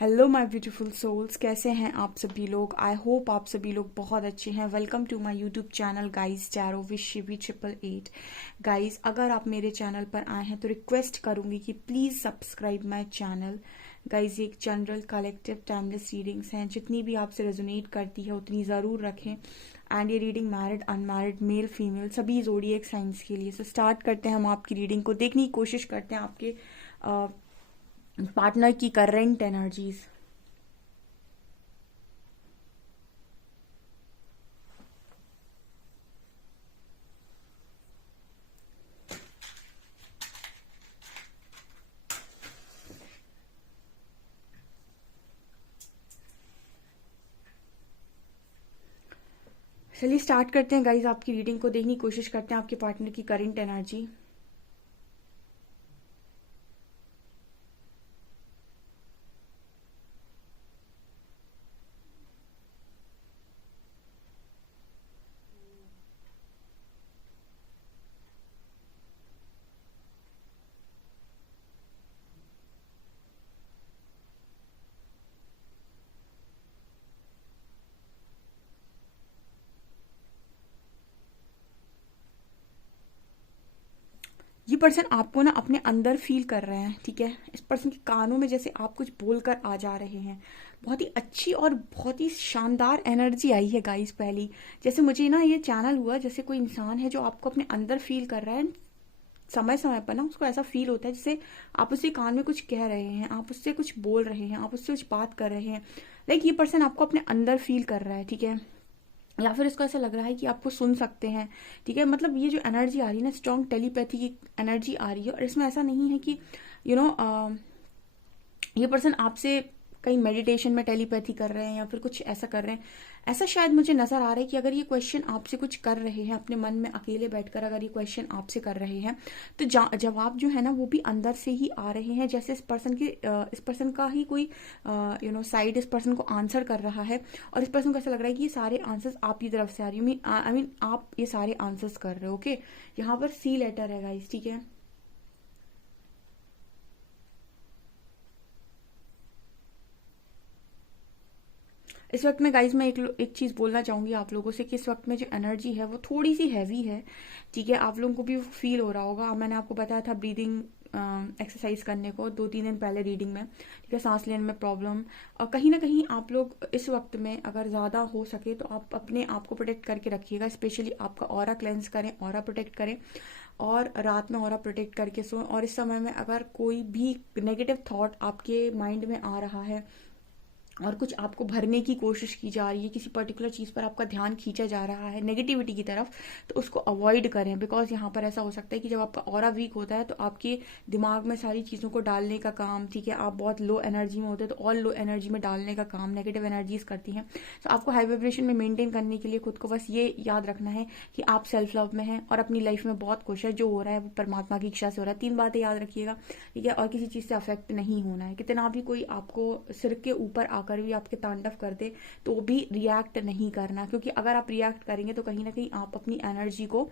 Hello my beautiful souls, कैसे हैं आप सभी लोग। आई होप आप सभी लोग बहुत अच्छे हैं। Welcome to my YouTube channel guys, tarot with Shivi 888। Guys, अगर आप मेरे चैनल पर आए हैं तो रिक्वेस्ट करूंगी कि please subscribe my channel. Guys, ये एक जनरल कलेक्टिव टाइमलेस रीडिंग्स हैं, जितनी भी आपसे रेजोनेट करती है उतनी ज़रूर रखें। एंड ये reading married unmarried male female सभी ज़ोडिएक साइंस के लिए। सो स्टार्ट करते हैं हम आपकी रीडिंग को। देखने की कोशिश करते हैं आपके पार्टनर की करंट एनर्जीज। चलिए स्टार्ट करते हैं गाइज आपकी रीडिंग को। देखने की कोशिश करते हैं आपके पार्टनर की करंट एनर्जी। ये पर्सन आपको ना अपने अंदर फील कर रहे हैं, ठीक है। इस पर्सन के कानों में जैसे आप कुछ बोलकर आ जा रहे हैं। बहुत ही अच्छी और बहुत ही शानदार एनर्जी आई है गाइस। पहली जैसे मुझे ना ये चैनल हुआ, जैसे कोई इंसान है जो आपको अपने अंदर फील कर रहा है। समय समय पर ना उसको ऐसा फील होता है जैसे आप उसके कान में कुछ कह रहे हैं, आप उससे कुछ बोल रहे हैं, आप उससे कुछ बात कर रहे हैं। लाइक ये पर्सन आपको अपने अंदर फील कर रहा है, ठीक है। या फिर इसको ऐसा लग रहा है कि आपको सुन सकते हैं, ठीक है। मतलब ये जो एनर्जी आ रही है ना, स्ट्रॉन्ग टेलीपैथी की एनर्जी आ रही है। और इसमें ऐसा नहीं है कि यू you नो ये पर्सन आपसे कहीं मेडिटेशन में टेलीपैथी कर रहे हैं या फिर कुछ ऐसा कर रहे हैं। ऐसा शायद मुझे नजर आ रहा है कि अगर ये क्वेश्चन आपसे कुछ कर रहे हैं अपने मन में अकेले बैठकर, अगर ये क्वेश्चन आपसे कर रहे हैं तो जवाब जो है ना वो भी अंदर से ही आ रहे हैं। जैसे इस पर्सन का ही कोई साइड इस पर्सन को आंसर कर रहा है। और इस पर्सन को ऐसा लग रहा है कि ये सारे आंसर्स आपकी तरफ से आ रही है। आई मीन आप ये सारे आंसर्स कर रहे हो। ओके, यहाँ पर सी लेटर है गाइस, ठीक है। इस वक्त में गाइज मैं एक चीज़ बोलना चाहूंगी आप लोगों से कि इस वक्त में जो एनर्जी है वो थोड़ी सी हैवी है, ठीक है। आप लोगों को भी फील हो रहा होगा। मैंने आपको बताया था ब्रीदिंग एक्सरसाइज करने को 2-3 दिन पहले रीडिंग में, ठीक है। सांस लेने में प्रॉब्लम, और कहीं ना कहीं आप लोग इस वक्त में अगर ज़्यादा हो सके तो आप अपने आप को प्रोटेक्ट करके रखिएगा। स्पेशली आपका ऑरा क्लेंस करें, ऑरा प्रोटेक्ट करें, और रात में ऑरा प्रोटेक्ट करके सोएं। और इस समय में अगर कोई भी नेगेटिव थॉट आपके माइंड में आ रहा है और कुछ आपको भरने की कोशिश की जा रही है, किसी पर्टिकुलर चीज़ पर आपका ध्यान खींचा जा रहा है नेगेटिविटी की तरफ, तो उसको अवॉइड करें। बिकॉज यहाँ पर ऐसा हो सकता है कि जब आपका ऑरा वीक होता है तो आपके दिमाग में सारी चीज़ों को डालने का काम, ठीक है, आप बहुत लो एनर्जी में होते हैं तो और लो एनर्जी में डालने का काम नेगेटिव एनर्जीज करती हैं। तो आपको हाई वाइब्रेशन में मेंटेन करने के लिए खुद को बस ये याद रखना है कि आप सेल्फ लव में हैं और अपनी लाइफ में बहुत खुश है। जो हो रहा है वो परमात्मा की इच्छा से हो रहा है। 3 बातें याद रखिएगा, ठीक है। और किसी चीज़ से अफेक्ट नहीं होना है। कितना भी कोई आपको सिर के ऊपर आकर भी आपके तांडव कर दे तो भी रिएक्ट नहीं करना, क्योंकि अगर आप रिएक्ट करेंगे तो कहीं ना कहीं आप अपनी एनर्जी को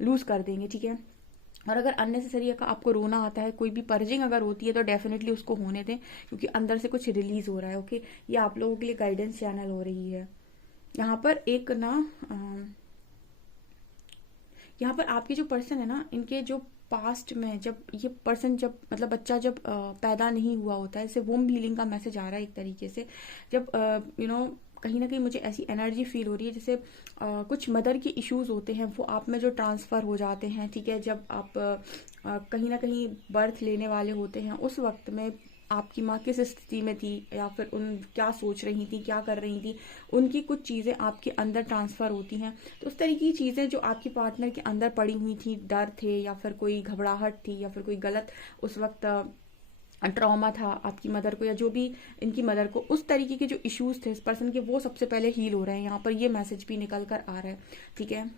लूज कर देंगे, ठीक है। और अगर अननेसेसरी आपको रोना आता है, कोई भी पर्जिंग अगर होती है तो डेफिनेटली उसको होने दें, क्योंकि अंदर से कुछ रिलीज हो रहा है। ओके, ये आप लोगों के लिए गाइडेंस चैनल हो रही है। यहाँ पर एक ना यहाँ पर आपके जो पर्सन है ना, इनके जो पास्ट में जब ये पर्सन जब मतलब बच्चा जब पैदा नहीं हुआ होता है, जैसे वोम हीलिंग का मैसेज आ रहा है एक तरीके से। जब कहीं ना कहीं मुझे ऐसी एनर्जी फील हो रही है जैसे कुछ मदर के इश्यूज होते हैं वो आप में जो ट्रांसफ़र हो जाते हैं, ठीक है। जब आप कहीं ना कहीं बर्थ लेने वाले होते हैं उस वक्त में आपकी माँ किस स्थिति में थी या फिर उन क्या सोच रही थी, क्या कर रही थी, उनकी कुछ चीज़ें आपके अंदर ट्रांसफ़र होती हैं। तो उस तरह की चीज़ें जो आपके पार्टनर के अंदर पड़ी हुई थी, डर थे या फिर कोई घबराहट थी या फिर कोई गलत उस वक्त ट्रॉमा था आपकी मदर को या जो भी इनकी मदर को, उस तरीके के जो इश्यूज थे इस पर्सन के, वो सबसे पहले हील हो रहे हैं। यहाँ पर ये मैसेज भी निकल कर आ रहा है, ठीक है।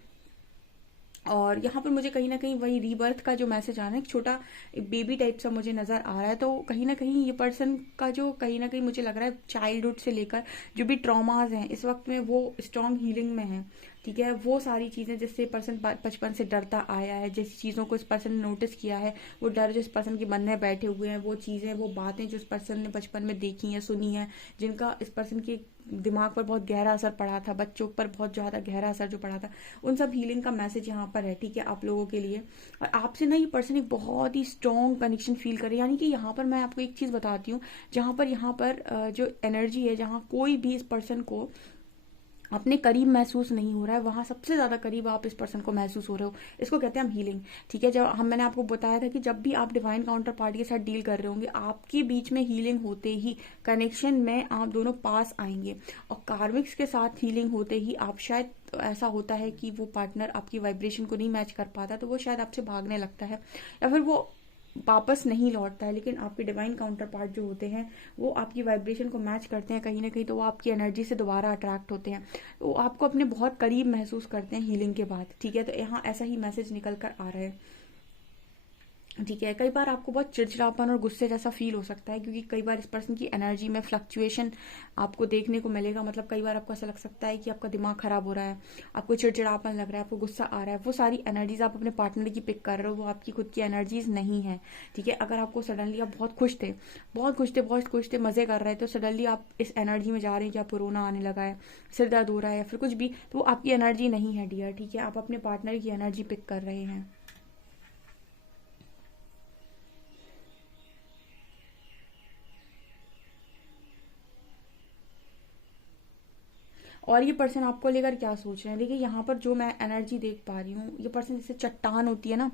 और यहाँ पर मुझे कहीं ना कहीं वही रीबर्थ का जो मैसेज आ रहा है, एक छोटा एक बेबी टाइप सा मुझे नजर आ रहा है। तो कहीं ना कहीं ये पर्सन का जो कहीं ना कहीं मुझे लग रहा है चाइल्डहुड से लेकर जो भी ट्रॉमाज हैं इस वक्त में वो स्ट्रॉन्ग हीलिंग में है, ठीक है। वो सारी चीज़ें जिससे पर्सन बचपन से डरता आया है, जैसी चीज़ों को इस पर्सन ने नोटिस किया है, वो डर जो इस पर्सन के मन में बैठे हुए हैं, वो चीज़ें, वो बातें जो इस पर्सन ने बचपन में देखी हैं, सुनी हैं, जिनका इस पर्सन के दिमाग पर बहुत गहरा असर पड़ा था, बच्चों पर बहुत ज़्यादा गहरा असर जो पड़ा था, उन सब हीलिंग का मैसेज यहाँ पर है, ठीक है, आप लोगों के लिए। और आपसे ना ये पर्सन एक बहुत ही स्ट्रॉन्ग कनेक्शन फील करे, यानी कि यहाँ पर मैं आपको एक चीज़ बताती हूँ, जहाँ पर जो एनर्जी है, जहाँ कोई भी इस पर्सन को अपने करीब महसूस नहीं हो रहा है, वहां सबसे ज्यादा करीब आप इस पर्सन को महसूस हो रहे हो, इसको कहते हैं हम हीलिंग। ठीक है, जब मैंने आपको बताया था कि जब भी आप डिवाइन काउंटर पार्टी के साथ डील कर रहे होंगे, आपके बीच में हीलिंग होते ही कनेक्शन में आप दोनों पास आएंगे, और कार्मिक्स के साथ हीलिंग होते ही आप शायद, ऐसा होता है कि वो पार्टनर आपकी वाइब्रेशन को नहीं मैच कर पाता, तो वो शायद आपसे भागने लगता है, या फिर वो वापस नहीं लौटता है। लेकिन आपके डिवाइन काउंटर पार्ट जो होते हैं, वो आपकी वाइब्रेशन को मैच करते हैं कहीं ना कहीं, तो वो आपकी एनर्जी से दोबारा अट्रैक्ट होते हैं, वो आपको अपने बहुत करीब महसूस करते हैं हीलिंग के बाद। ठीक है, तो यहाँ ऐसा ही मैसेज निकल कर आ रहा है। ठीक है, कई बार आपको बहुत चिड़चिड़ापन और गुस्से जैसा फील हो सकता है, क्योंकि कई बार इस पर्सन की एनर्जी में फ्लक्चुएशन आपको देखने को मिलेगा। मतलब कई बार आपको ऐसा लग सकता है कि आपका दिमाग खराब हो रहा है, आपको चिड़चिड़ापन लग रहा है, आपको गुस्सा आ रहा है। वो सारी एनर्जीज आप अपने पार्टनर की पिक कर रहे हो, वो आपकी खुद की एनर्जीज नहीं है। ठीक है, अगर आपको सडनली आप बहुत खुश थे, मजे कर रहे थे, तो सडनली आप इस एनर्जी में जा रहे हैं कि आपको रोना आने लगा है, सिर दर्द हो रहा है, या फिर कुछ भी, तो वो आपकी एनर्जी नहीं है डियर। ठीक है, आप अपने पार्टनर की एनर्जी पिक कर रहे हैं। और ये पर्सन आपको लेकर क्या सोच रहे हैं, देखिए यहाँ पर जो मैं एनर्जी देख पा रही हूँ, ये पर्सन जैसे चट्टान होती है ना,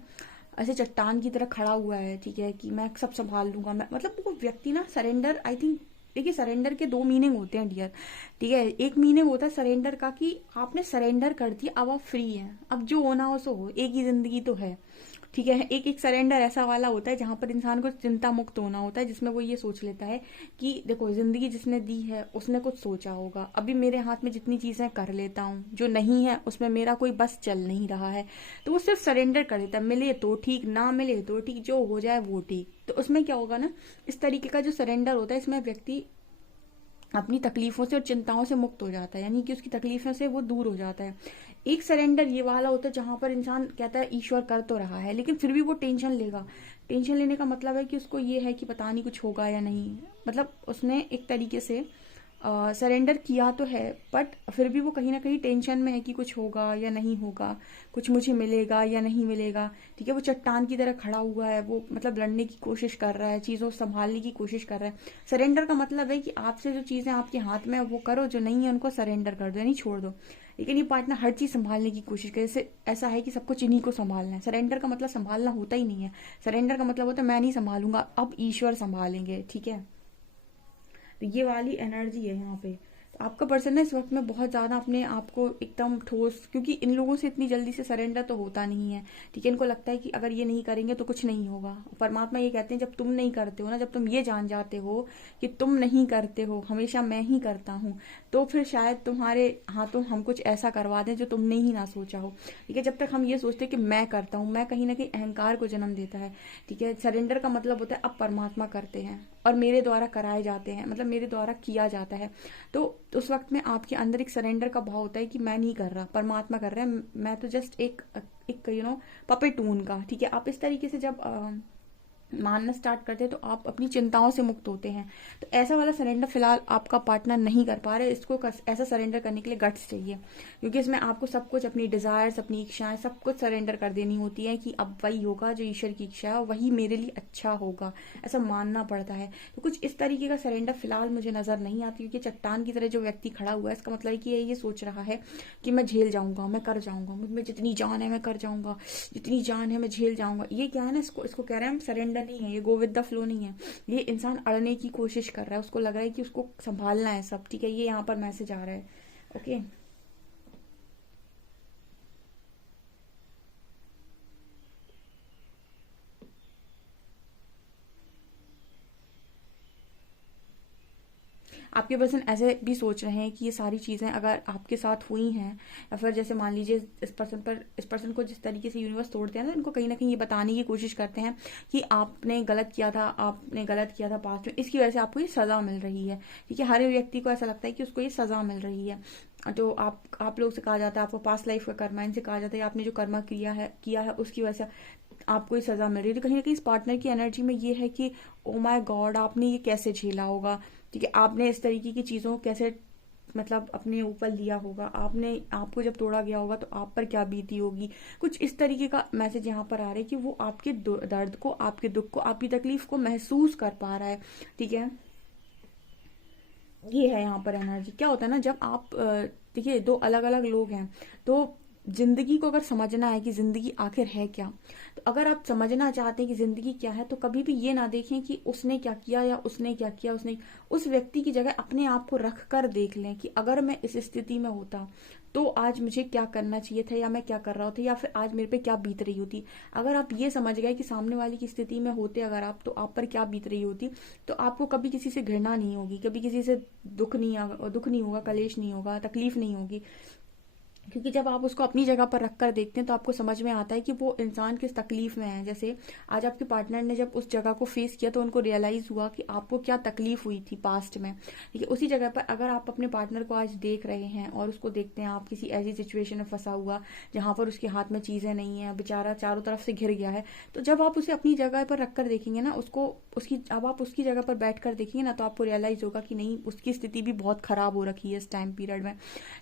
ऐसे चट्टान की तरह खड़ा हुआ है। ठीक है, कि मैं सब संभाल लूंगा, मैं, मतलब वो व्यक्ति ना सरेंडर, आई थिंक, देखिए सरेंडर के दो मीनिंग होते हैं डियर। ठीक है, एक मीनिंग होता है सरेंडर का कि आपने सरेंडर कर दिया, अब आप फ्री हैं, अब जो होना हो सो हो, एक ही जिंदगी तो है। ठीक है, एक एक सरेंडर ऐसा वाला होता है जहां पर इंसान को चिंता मुक्त होना होता है, जिसमें वो ये सोच लेता है कि देखो जिंदगी जिसने दी है उसने कुछ सोचा होगा, अभी मेरे हाथ में जितनी चीजें कर लेता हूँ, जो नहीं है उसमें मेरा कोई बस चल नहीं रहा है, तो वो सिर्फ सरेंडर कर देता है, मिले तो ठीक, ना मिले तो ठीक, जो हो जाए वो ठीक। तो उसमें क्या होगा ना, इस तरीके का जो सरेंडर होता है, इसमें व्यक्ति अपनी तकलीफों से और चिंताओं से मुक्त हो जाता है, यानी कि उसकी तकलीफों से वो दूर हो जाता है। एक सरेंडर ये वाला होता है जहां पर इंसान कहता है ईश्वर कर तो रहा है, लेकिन फिर भी वो टेंशन लेगा। टेंशन लेने का मतलब है कि उसको ये है कि पता नहीं कुछ होगा या नहीं, मतलब उसने एक तरीके से सरेंडर किया तो है, बट फिर भी वो कहीं ना कहीं टेंशन में है कि कुछ होगा या नहीं होगा, कुछ मुझे मिलेगा या नहीं मिलेगा। ठीक है, वो चट्टान की तरह खड़ा हुआ है, वो मतलब लड़ने की कोशिश कर रहा है, चीज़ों को संभालने की कोशिश कर रहा है। सरेंडर का मतलब है कि आपसे जो चीज़ें आपके हाथ में है वो करो, जो नहीं है उनको सरेंडर कर दो, यानी छोड़ दो। लेकिन ये पार्टनर हर चीज़ संभालने की कोशिश करे, जैसे ऐसा है कि सब कुछ इन्हीं को संभालना है। सरेंडर का मतलब संभालना होता ही नहीं है, सरेंडर का मतलब होता है मैं नहीं संभालूंगा, अब ईश्वर संभालेंगे। ठीक है, तो ये वाली एनर्जी है यहाँ पे। तो आपका पर्सन ना इस वक्त में बहुत ज्यादा अपने आप को एकदम ठोस, क्योंकि इन लोगों से इतनी जल्दी से सरेंडर तो होता नहीं है। ठीक है, इनको लगता है कि अगर ये नहीं करेंगे तो कुछ नहीं होगा। परमात्मा ये कहते हैं जब तुम नहीं करते हो ना, जब तुम ये जान जाते हो कि तुम नहीं करते हो, हमेशा मैं ही करता हूँ, तो फिर शायद तुम्हारे हाथों हम कुछ ऐसा करवा दें जो तुमने ही ना सोचा हो। ठीक है, जब तक हम ये सोचते हैं कि मैं करता हूँ, मैं कहीं ना कहीं अहंकार को जन्म देता है। ठीक है, सरेंडर का मतलब होता है अब परमात्मा करते हैं और मेरे द्वारा कराए जाते हैं, मतलब मेरे द्वारा किया जाता है। तो उस वक्त में आपके अंदर एक सरेंडर का भाव होता है कि मैं नहीं कर रहा, परमात्मा कर रहा है, मैं तो जस्ट एक एक पपेट हूं उनका। ठीक है, आप इस तरीके से जब मानना स्टार्ट करते हैं तो आप अपनी चिंताओं से मुक्त होते हैं। तो ऐसा वाला सरेंडर फिलहाल आपका पार्टनर नहीं कर पा रहे, इसको ऐसा सरेंडर करने के लिए गट्स चाहिए, क्योंकि इसमें आपको सब कुछ, अपनी डिजायर्स, अपनी इच्छाएं, सब कुछ सरेंडर कर देनी होती है कि अब वही होगा जो ईश्वर की इच्छा है, वही मेरे लिए अच्छा होगा, ऐसा मानना पड़ता है। तो कुछ इस तरीके का सरेंडर फिलहाल मुझे नजर नहीं आती, क्योंकि चट्टान की तरह जो व्यक्ति खड़ा हुआ है, इसका मतलब है कि ये सोच रहा है कि मैं झेल जाऊंगा, मैं कर जाऊंगा, मुझमें जितनी जान है मैं कर जाऊंगा, जितनी जान है मैं झेल जाऊंगा। ये क्या है ना, इसको इसको कह रहे हैं हम सरेंडर नहीं है, ये गो विद द फ्लो नहीं है। ये इंसान अड़ने की कोशिश कर रहा है, उसको लग रहा है कि उसको संभालना है सब। ठीक है, ये यहाँ पर मैसेज आ रहा है। ओके, आपके पर्सन ऐसे भी सोच रहे हैं कि ये सारी चीज़ें अगर आपके साथ हुई हैं, या फिर जैसे मान लीजिए इस पर्सन को जिस तरीके से यूनिवर्स तोड़ते हैं ना, इनको कहीं ना कहीं ये बताने की कोशिश करते हैं कि आपने गलत किया था, आपने गलत किया था पास्ट में, इसकी वजह से आपको ये सज़ा मिल रही है। ठीक है, हर एक व्यक्ति को ऐसा लगता है कि उसको ये सज़ा मिल रही है। तो आप लोग से कहा जाता है, आपको पास्ट लाइफ का कर्मा, इनसे कहा जाता है आपने जो कर्मा किया है उसकी वजह से आपको ये सजा मिल रही है। तो कहीं ना कहीं इस पार्टनर की एनर्जी में ये है कि ओ माय गॉड, आपने ये कैसे झेला होगा। ठीक है, आपने इस तरीके की चीज़ों को कैसे मतलब अपने ऊपर लिया होगा, आपको जब तोड़ा गया होगा तो आप पर क्या बीती होगी। कुछ इस तरीके का मैसेज यहाँ पर आ रहा है कि वो आपके दर्द को, आपके दुख को, आपकी तकलीफ को महसूस कर पा रहा है। ठीक है, ये है यहाँ पर एनर्जी। क्या होता है ना, जब आप देखिए दो अलग अलग लोग हैं, तो जिंदगी को अगर समझना है कि जिंदगी आखिर है क्या, तो अगर आप समझना चाहते हैं कि जिंदगी क्या है, तो कभी भी ये ना देखें कि उसने क्या किया या उसने क्या किया। उस व्यक्ति की जगह अपने आप को रख कर देख लें कि अगर मैं इस स्थिति में होता तो आज मुझे क्या करना चाहिए था, या मैं क्या कर रहा होता, या फिर आज मेरे पे क्या बीत रही होती। अगर आप ये समझ गए कि सामने वाले की स्थिति में होते अगर आप, तो आप पर क्या बीत रही होती, तो आपको कभी किसी से घृणा नहीं होगी, कभी किसी से दुख नहीं होगा, कलेश नहीं होगा, तकलीफ नहीं होगी। क्योंकि जब आप उसको अपनी जगह पर रख कर देखते हैं तो आपको समझ में आता है कि वो इंसान किस तकलीफ में है। जैसे आज आपके पार्टनर ने जब उस जगह को फेस किया तो उनको रियलाइज हुआ कि आपको क्या तकलीफ हुई थी पास्ट में। ठीक है, उसी जगह पर अगर आप अपने पार्टनर को आज देख रहे हैं और उसको देखते हैं आप किसी ऐसी सिचुएशन में फंसा हुआ जहां पर उसके हाथ में चीजें नहीं है, बेचारा चारों तरफ से घिर गया है, तो जब आप उसे अपनी जगह पर रख कर देखेंगे ना, अब आप उसकी जगह पर बैठ कर देखेंगे ना, तो आपको रियलाइज होगा कि नहीं, उसकी स्थिति भी बहुत खराब हो रखी है इस टाइम पीरियड में।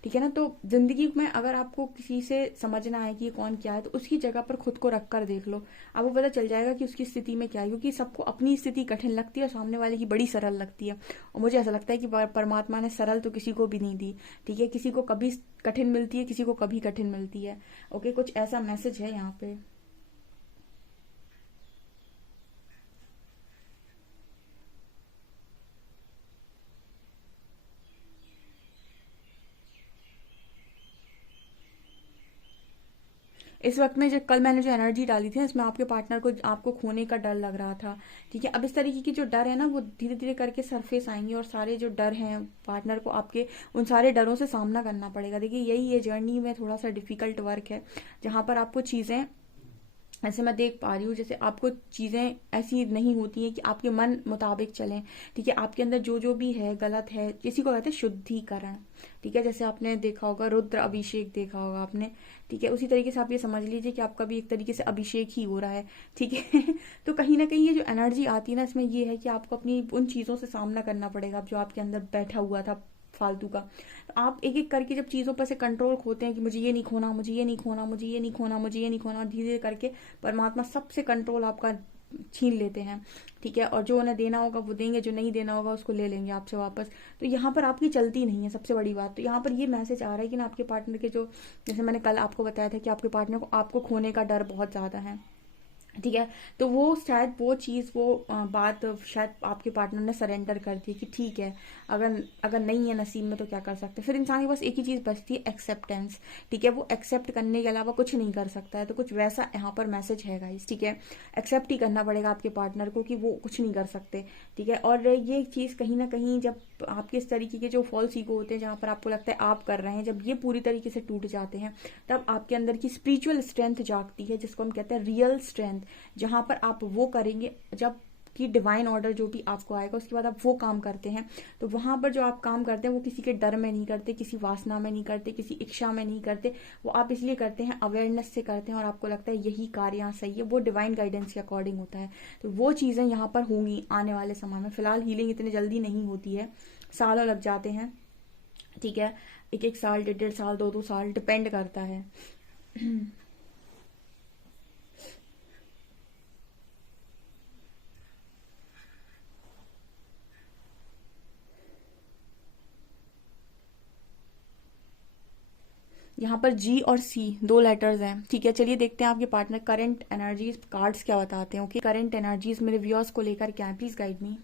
ठीक है ना, तो जिंदगी में अगर आपको किसी से समझना है कि ये कौन क्या है, तो उसकी जगह पर खुद को रख कर देख लो, आपको पता चल जाएगा कि उसकी स्थिति में क्या है। क्योंकि सबको अपनी स्थिति कठिन लगती है और सामने वाले की बड़ी सरल लगती है। और मुझे ऐसा लगता है कि परमात्मा ने सरल तो किसी को भी नहीं दी। ठीक है, किसी को कभी कठिन मिलती है, किसी को कभी कठिन मिलती है। ओके, कुछ ऐसा मैसेज है यहाँ पे। इस वक्त में जो कल मैंने जो एनर्जी डाली थी, इसमें आपके पार्टनर को आपको खोने का डर लग रहा था। ठीक है, अब इस तरीके की जो डर है ना, वो धीरे धीरे करके सरफेस आएंगे, और सारे जो डर हैं पार्टनर को आपके, उन सारे डरों से सामना करना पड़ेगा। देखिए, यही ये जर्नी में थोड़ा सा डिफिकल्ट वर्क है, जहां पर आपको चीजें ऐसे मैं देख पा रही हूँ, जैसे आपको चीजें ऐसी नहीं होती हैं कि आपके मन मुताबिक चलें। ठीक है, आपके अंदर जो जो भी है गलत है, किसी को कहते हैं शुद्धिकरण। ठीक है, जैसे आपने देखा होगा रुद्र अभिषेक, देखा होगा आपने। ठीक है, उसी तरीके से आप ये समझ लीजिए कि आपका भी एक तरीके से अभिषेक ही हो रहा है। ठीक है तो कहीं ना कहीं ये जो एनर्जी आती है ना, इसमें ये है कि आपको अपनी उन चीजों से सामना करना पड़ेगा जो आपके अंदर बैठा हुआ था फालतू का। तो आप एक एक करके जब चीजों पर से कंट्रोल खोते हैं कि मुझे ये नहीं खोना, मुझे ये नहीं खोना, मुझे ये नहीं खोना, मुझे ये नहीं खोना, धीरे धीरे करके परमात्मा सबसे कंट्रोल आपका छीन लेते हैं। ठीक है, और जो उन्हें देना होगा वो देंगे, जो नहीं देना होगा उसको ले लेंगे आपसे वापस। तो यहाँ पर आपकी चलती नहीं है सबसे बड़ी बात। तो यहाँ पर ये मैसेज आ रहा है कि ना, आपके पार्टनर के जो, जैसे मैंने कल आपको बताया था कि आपके पार्टनर को आपको खोने का डर बहुत ज्यादा है। ठीक है, तो वो शायद वो चीज़, वो बात शायद आपके पार्टनर ने सरेंडर कर दी कि ठीक है, अगर अगर नहीं है नसीब में तो क्या कर सकते हैं। फिर इंसान के पास एक ही चीज़ बचती है, एक्सेप्टेंस। ठीक है, वो एक्सेप्ट करने के अलावा कुछ नहीं कर सकता है। तो कुछ वैसा यहाँ पर मैसेज है गाइस। ठीक है, एक्सेप्ट ही करना पड़ेगा आपके पार्टनर को कि वो कुछ नहीं कर सकते। ठीक है, और ये चीज़ कहीं ना कहीं जब आपके इस तरीके के जो फॉल्स ईगो होते हैं, जहाँ पर आपको लगता है आप कर रहे हैं, जब ये पूरी तरीके से टूट जाते हैं, तब आपके अंदर की स्पिरिचुअल स्ट्रेंथ जागती है, जिसको हम कहते हैं रियल स्ट्रेंथ। जहां पर आप वो करेंगे जब कि डिवाइन ऑर्डर जो भी आपको आएगा उसके बाद आप वो काम करते हैं। तो वहां पर जो आप काम करते हैं वो किसी के डर में नहीं करते, किसी वासना में नहीं करते, किसी इच्छा में नहीं करते। वो आप इसलिए करते हैं, अवेयरनेस से करते हैं, और आपको लगता है यही कार्य यहाँ सही है, वो डिवाइन गाइडेंस के अकॉर्डिंग होता है। तो वो चीजें यहाँ पर होंगी आने वाले समय में। फिलहाल हीलिंग इतनी जल्दी नहीं होती है, सालों लग जाते हैं। ठीक है, एक एक साल, डेढ़ डेढ़ साल, दो दो साल, डिपेंड करता है। यहाँ पर जी और सी दो लेटर्स हैं। ठीक है, चलिए देखते हैं आपके पार्टनर करंट एनर्जीज कार्ड्स क्या बताते हैं। ओके, करंट एनर्जीज मेरे व्यूअर्स को लेकर क्या है, please guide me.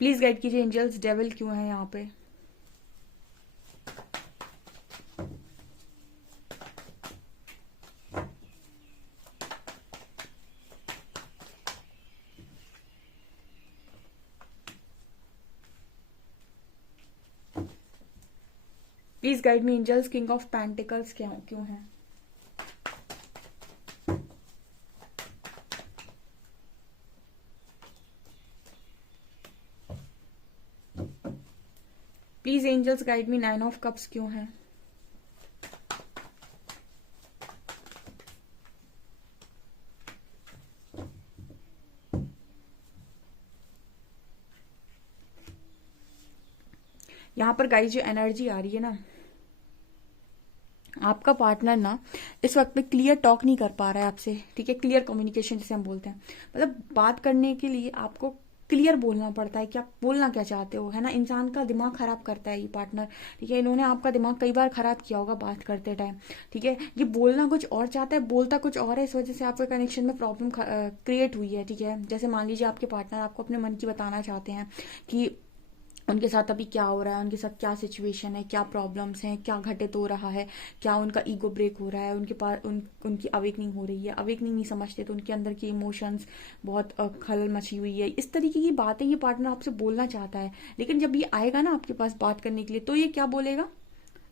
Please guide कीजिए एंजल्स, डेविल क्यों है यहाँ पे। Please guide me angels, king of pentacles क्यों है। Please angels guide me 9 of cups क्यों है। यहाँ पर गाइस जो एनर्जी आ रही है ना, आपका पार्टनर ना इस वक्त में क्लियर टॉक नहीं कर पा रहा है आपसे, ठीक है। क्लियर कम्युनिकेशन जिसे हम बोलते हैं, मतलब बात करने के लिए आपको क्लियर बोलना पड़ता है कि आप बोलना क्या चाहते हो, है ना। इंसान का दिमाग खराब करता है ये पार्टनर, ठीक है। इन्होंने आपका दिमाग कई बार खराब किया होगा बात करते टाइम, ठीक है। ये बोलना कुछ और चाहता है, बोलता कुछ और है, इस वजह से आपके कनेक्शन में प्रॉब्लम क्रिएट हुई है, ठीक है। जैसे मान लीजिए आपके पार्टनर आपको अपने मन की बताना चाहते हैं कि उनके साथ अभी क्या हो रहा है, उनके साथ क्या सिचुएशन है, क्या प्रॉब्लम्स हैं, क्या घटित हो रहा है, क्या उनका ईगो ब्रेक हो रहा है, उनके पास उनकी अवेकनिंग हो रही है, अवेकनिंग नहीं समझते तो उनके अंदर की इमोशंस बहुत खलल मची हुई है, इस तरीके की बातें ये पार्टनर आपसे बोलना चाहता है। लेकिन जब ये आएगा ना आपके पास बात करने के लिए, तो ये क्या बोलेगा,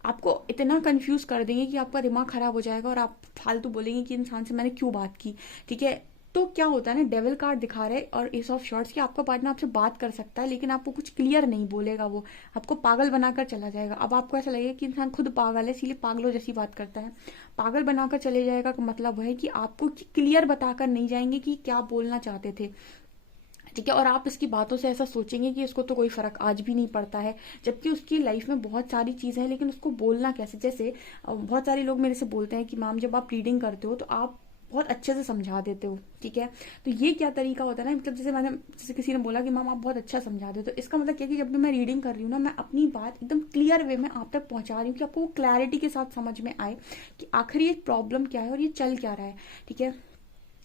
आपको इतना कंफ्यूज कर देंगे कि आपका दिमाग खराब हो जाएगा और आप फालतू बोलेंगे कि इंसान से मैंने क्यों बात की, ठीक है। तो क्या होता है ना, डेविल कार्ड दिखा रहे और एस ऑफ शॉर्ट्स कि आपका पार्टनर आपसे बात कर सकता है, लेकिन आपको कुछ क्लियर नहीं बोलेगा, वो आपको पागल बनाकर चला जाएगा। अब आपको ऐसा लगेगा कि इंसान खुद पागल है, इसीलिए पागलों जैसी बात करता है। पागल बनाकर चले जाएगा का मतलब है कि आपको क्लियर बताकर नहीं जाएंगे कि क्या बोलना चाहते थे, ठीक है। और आप इसकी बातों से ऐसा सोचेंगे कि उसको तो कोई फर्क आज भी नहीं पड़ता है, जबकि उसकी लाइफ में बहुत सारी चीजें हैं, लेकिन उसको बोलना कैसे। जैसे बहुत सारे लोग मेरे से बोलते हैं कि मैम जब आप रीडिंग करते हो तो आप बहुत अच्छे से समझा देते हो, ठीक है। तो ये क्या तरीका होता है ना, मतलब जैसे किसी ने बोला कि मैम आप बहुत अच्छा समझा देते हो, तो इसका मतलब क्या कि जब भी मैं रीडिंग कर रही हूँ ना, मैं अपनी बात एकदम क्लियर वे में आप तक पहुंचा रही हूँ कि आपको क्लैरिटी के साथ समझ में आए कि आखिर ये प्रॉब्लम क्या है और ये चल क्या रहा है, ठीक है।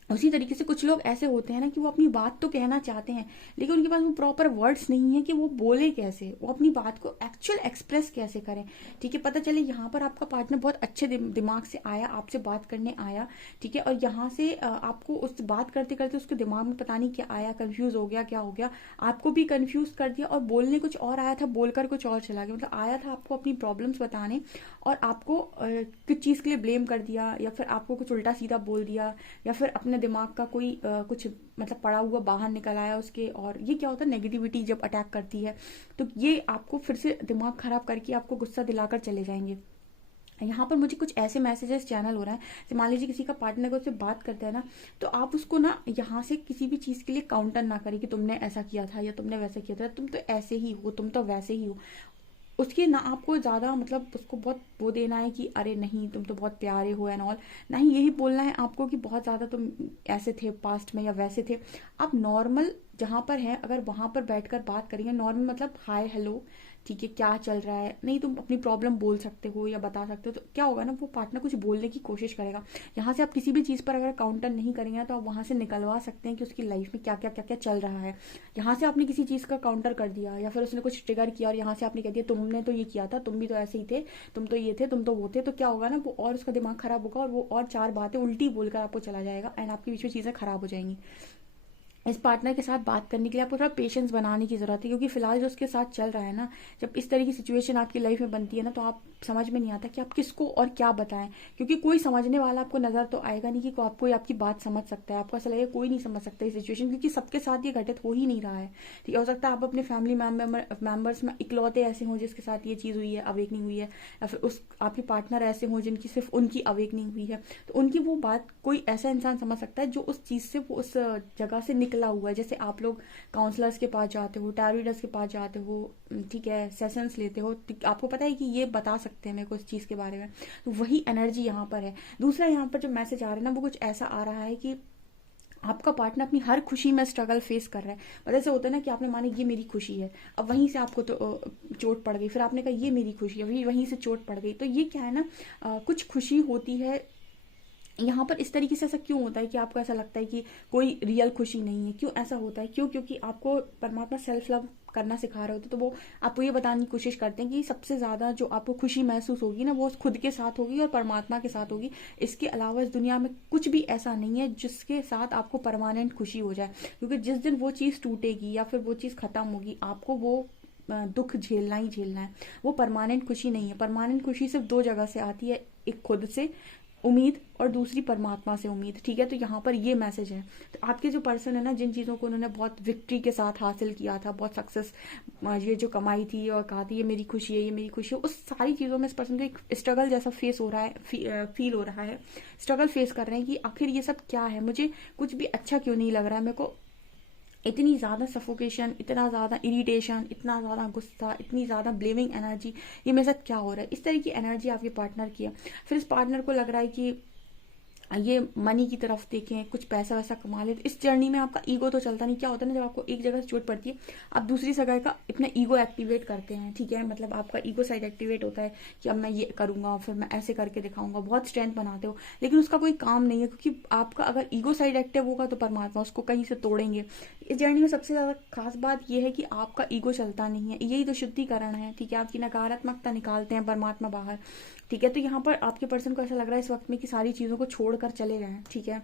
उसी तरीके से कुछ लोग ऐसे होते हैं ना कि वो अपनी बात तो कहना चाहते हैं, लेकिन उनके पास वो प्रॉपर वर्ड्स नहीं है कि वो बोले कैसे, वो अपनी बात को एक्चुअल एक्सप्रेस कैसे करें, ठीक है। पता चले यहाँ पर आपका पार्टनर बहुत अच्छे दिमाग से आया, आपसे बात करने आया, ठीक है। और यहाँ से आपको उस बात करते करते उसके दिमाग में पता नहीं क्या आया, कंफ्यूज हो गया, क्या हो गया, आपको भी कंफ्यूज कर दिया और बोलने कुछ और आया था, बोलकर कुछ और चला गया। मतलब आया था आपको अपनी प्रॉब्लम्स बताने और आपको किस चीज़ के लिए ब्लेम कर दिया, या फिर आपको कुछ उल्टा सीधा बोल दिया, या फिर अपने दिमाग का कोई कुछ मतलब पड़ा हुआ बाहर निकल आया उसके। और ये क्या होता है, नेगेटिविटी जब अटैक करती है तो ये आपको फिर से दिमाग खराब करके आपको गुस्सा दिलाकर चले जाएंगे। यहाँ पर मुझे कुछ ऐसे मैसेजेस चैनल हो रहा है, जैसे मान लीजिए किसी का पार्टनर को उससे बात करता है ना, तो आप उसको ना यहाँ से किसी भी चीज़ के लिए काउंटर ना करें कि तुमने ऐसा किया था या तुमने वैसा किया था, तुम तो ऐसे ही हो, तुम तो वैसे ही हो। उसके ना आपको ज़्यादा मतलब उसको बहुत वो देना है कि अरे नहीं तुम तो बहुत प्यारे हो एंड ऑल, नहीं यही बोलना है आपको कि बहुत ज़्यादा तुम ऐसे थे पास्ट में या वैसे थे। आप नॉर्मल जहाँ पर हैं अगर वहाँ पर बैठकर बात करेंगे, नॉर्मल मतलब हाय हेलो, ठीक है, क्या चल रहा है, नहीं तुम अपनी प्रॉब्लम बोल सकते हो या बता सकते हो, तो क्या होगा ना, वो पार्टनर कुछ बोलने की कोशिश करेगा। यहाँ से आप किसी भी चीज़ पर अगर काउंटर नहीं करेंगे तो आप वहाँ से निकलवा सकते हैं कि उसकी लाइफ में क्या क्या क्या क्या चल रहा है। यहाँ से आपने किसी चीज़ का काउंटर कर दिया या फिर उसने कुछ ट्रिगर किया और यहाँ से आपने कह दिया तुमने तो ये किया था, तुम भी तो ऐसे ही थे, तुम तो ये थे, तुम तो वो थे, तो क्या होगा ना, वो और उसका दिमाग खराब होगा और वो और चार बातें उल्टी बोलकर आपको चला जाएगा एंड आपके बीच में चीज़ें खराब हो जाएंगी। इस पार्टनर के साथ बात करने के लिए आपको थोड़ा पेशेंस बनाने की जरूरत है, क्योंकि फिलहाल जो उसके साथ चल रहा है ना, जब इस तरह की सिचुएशन आपकी लाइफ में बनती है ना, तो आप समझ में नहीं आता कि आप किसको और क्या बताएं, क्योंकि कोई समझने वाला आपको नजर तो आएगा नहीं कि कोई आपकी बात समझ सकता है। आपको ऐसा लगेगा कोई नहीं समझ सकता ये सिचुएशन, क्योंकि सबके साथ ये घटित हो ही नहीं रहा है, ठीक है। हो सकता है आप अपने फैमिली मेंबर्स में इकलौते ऐसे हों जिसके साथ ये चीज़ हुई है, अवेकनिंग हुई है, या फिर उस आपके पार्टनर ऐसे हों जिनकी सिर्फ उनकी अवेकनिंग हुई है, तो उनकी वो बात कोई ऐसा इंसान समझ सकता है जो उस चीज़ से, वो उस जगह से निकला हुआ है। जैसे आप लोग काउंसलर्स के पास जाते हो, टैरो रीडर्स के पास जाते हो, ठीक है, सेशंस लेते हो, आपको पता है कि ये बता सकते हैं मेरे को इस चीज़ के बारे में, तो वही एनर्जी यहाँ पर है। दूसरा यहाँ पर जो मैसेज आ रहा है ना, वो कुछ ऐसा आ रहा है कि आपका पार्टनर अपनी हर खुशी में स्ट्रगल फेस कर रहा है। मतलब ऐसे होता है ना कि आपने माना ये मेरी खुशी है, अब वहीं से आपको तो चोट पड़ गई, फिर आपने कहा ये मेरी खुशी है, वहीं से चोट पड़ गई। तो ये क्या है ना, कुछ खुशी होती है यहाँ पर। इस तरीके से ऐसा क्यों होता है कि आपको ऐसा लगता है कि कोई रियल खुशी नहीं है, क्यों ऐसा होता है, क्योंकि आपको परमात्मा सेल्फ लव करना सिखा रहे होते, तो वो आपको ये बताने की कोशिश करते हैं कि सबसे ज़्यादा जो आपको खुशी महसूस होगी ना, वो खुद के साथ होगी और परमात्मा के साथ होगी। इसके अलावा इस दुनिया में कुछ भी ऐसा नहीं है जिसके साथ आपको परमानेंट खुशी हो जाए, क्योंकि जिस दिन वो चीज़ टूटेगी या फिर वो चीज़ खत्म होगी, आपको वो दुख झेलना ही झेलना है। वो परमानेंट खुशी नहीं है। परमानेंट खुशी सिर्फ दो जगह से आती है, एक खुद से उम्मीद और दूसरी परमात्मा से उम्मीद। ठीक है, तो यहाँ पर ये मैसेज है। तो आपके जो पर्सन है ना, जिन चीज़ों को उन्होंने बहुत विक्ट्री के साथ हासिल किया था, बहुत सक्सेस ये जो कमाई थी और कहा थी ये मेरी खुशी है, ये मेरी खुशी है, उस सारी चीज़ों में इस पर्सन को एक स्ट्रगल जैसा फेस हो रहा है, फील हो रहा है, स्ट्रगल फेस कर रहे हैं कि आखिर ये सब क्या है, मुझे कुछ भी अच्छा क्यों नहीं लग रहा है, मेरे को इतनी ज़्यादा सफोकेशन, इतना ज़्यादा इरिटेशन, इतना ज़्यादा गुस्सा, इतनी ज़्यादा ब्लेमिंग एनर्जी, ये मेरे साथ क्या हो रहा है। इस तरह की एनर्जी आपके पार्टनर की है। फिर इस पार्टनर को लग रहा है कि ये मनी की तरफ देखें, कुछ पैसा वैसा कमा ले। इस जर्नी में आपका ईगो तो चलता नहीं। क्या होता है ना, जब आपको एक जगह से चोट पड़ती है, आप दूसरी जगह का अपना ईगो एक्टिवेट करते हैं। ठीक है, मतलब आपका ईगो साइड एक्टिवेट होता है कि अब मैं ये करूंगा, फिर मैं ऐसे करके दिखाऊंगा, बहुत स्ट्रेंथ बनाते हो, लेकिन उसका कोई काम नहीं है, क्योंकि आपका अगर ईगो साइड एक्टिव होगा तो परमात्मा उसको कहीं से तोड़ेंगे। इस जर्नी में सबसे ज्यादा खास बात यह है कि आपका ईगो चलता नहीं है। यही तो शुद्धिकरण है। ठीक है, आपकी नकारात्मकता निकालते हैं परमात्मा बाहर। ठीक है, तो यहाँ पर आपके पर्सन को ऐसा लग रहा है इस वक्त में कि सारी चीज़ों को छोड़कर चले जाएं। ठीक है,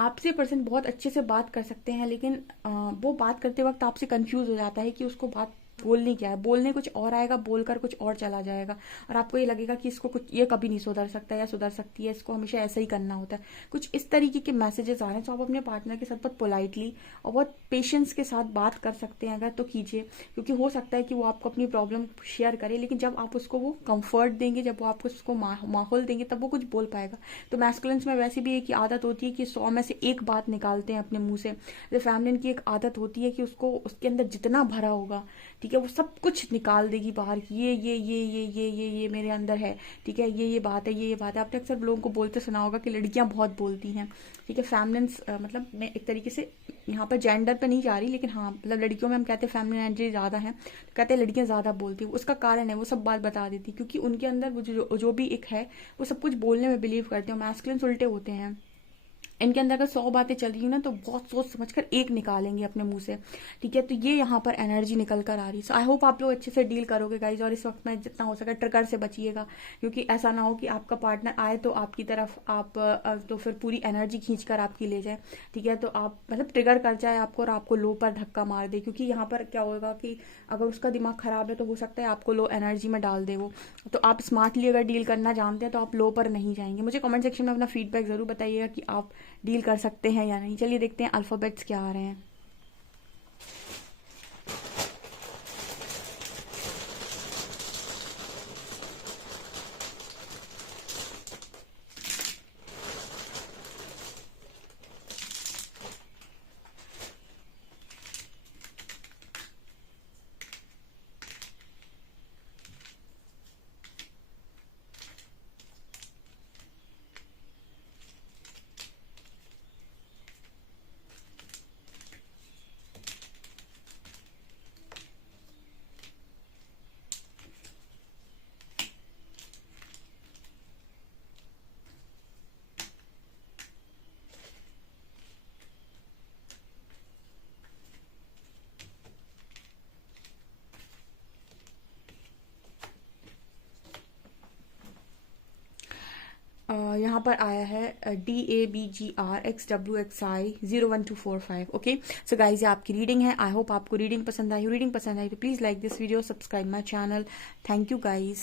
आपसे पर्सन बहुत अच्छे से बात कर सकते हैं, लेकिन वो बात करते वक्त आपसे कंफ्यूज हो जाता है कि उसको बात बोलनी क्या है। बोलने कुछ और आएगा, बोलकर कुछ और चला जाएगा, और आपको ये लगेगा कि इसको कुछ, ये कभी नहीं सुधर सकता या सुधर सकती है, इसको हमेशा ऐसा ही करना होता है। कुछ इस तरीके के मैसेजेस आ रहे हैं। तो आप अपने पार्टनर के साथ बहुत पोलाइटली और बहुत पेशेंस के साथ बात कर सकते हैं, अगर तो कीजिए, क्योंकि हो सकता है कि वो आपको अपनी प्रॉब्लम शेयर करे, लेकिन जब आप उसको वो कंफर्ट देंगे, जब वो आपको उसको माहौल देंगे, तब वो कुछ बोल पाएगा। तो मैस्कुलिन्स में वैसे भी एक आदत होती है कि 100 में से एक बात निकालते हैं अपने मुंह से। फेमिनिन की एक आदत होती है कि उसको उसके अंदर जितना भरा होगा, ठीक है, वो सब कुछ निकाल देगी बाहर की, ये मेरे अंदर है। ठीक है, ये बात है, ये बात है। आपने अक्सर लोगों को बोलते सुना होगा कि लड़कियां बहुत बोलती हैं। ठीक है, फेमिनिन्स मतलब मैं एक तरीके से यहाँ पर जेंडर पे नहीं जा रही, लेकिन हाँ, मतलब लड़कियों में हम कहते हैं फेमिनिन एनर्जी ज़्यादा है, तो कहते हैं लड़कियां ज़्यादा बोलती हैं। उसका कारण है, वो सब बात बता देती, क्योंकि उनके अंदर वो जो भी एक है, वो सब कुछ बोलने में बिलीव करते हैं। मैस्कुलिन्स उल्टे होते हैं। इनके अंदर अगर 100 बातें चल रही है ना, तो बहुत सोच समझकर एक निकालेंगे अपने मुंह से। ठीक है, तो ये यहाँ पर एनर्जी निकल कर आ रही है। सो आई होप आप लोग अच्छे से डील करोगे गाइज, और इस वक्त में जितना हो सके ट्रिगर से बचिएगा, क्योंकि ऐसा ना हो कि आपका पार्टनर आए तो आपकी तरफ आप तो फिर पूरी एनर्जी खींच कर आपकी ले जाए। ठीक है, तो आप मतलब ट्रिगर कर जाए आपको और आपको लो पर धक्का मार दे, क्योंकि यहाँ पर क्या होगा कि अगर उसका दिमाग खराब है तो हो सकता है आपको लो एनर्जी में डाल दे वो। तो आप स्मार्टली अगर डील करना जानते हैं तो आप लो पर नहीं जाएंगे। मुझे कमेंट सेक्शन में अपना फीडबैक जरूर बताइएगा कि आप डील कर सकते हैं या नहीं। चलिए देखते हैं अल्फाबेट्स क्या आ रहे हैं। यहाँ पर आया है DABGRXWXI 01245। ओके, सो गाइज ये आपकी रीडिंग है। आई होप आपको रीडिंग पसंद आई। रीडिंग पसंद आई तो please like this video, subscribe my channel. Thank you guys.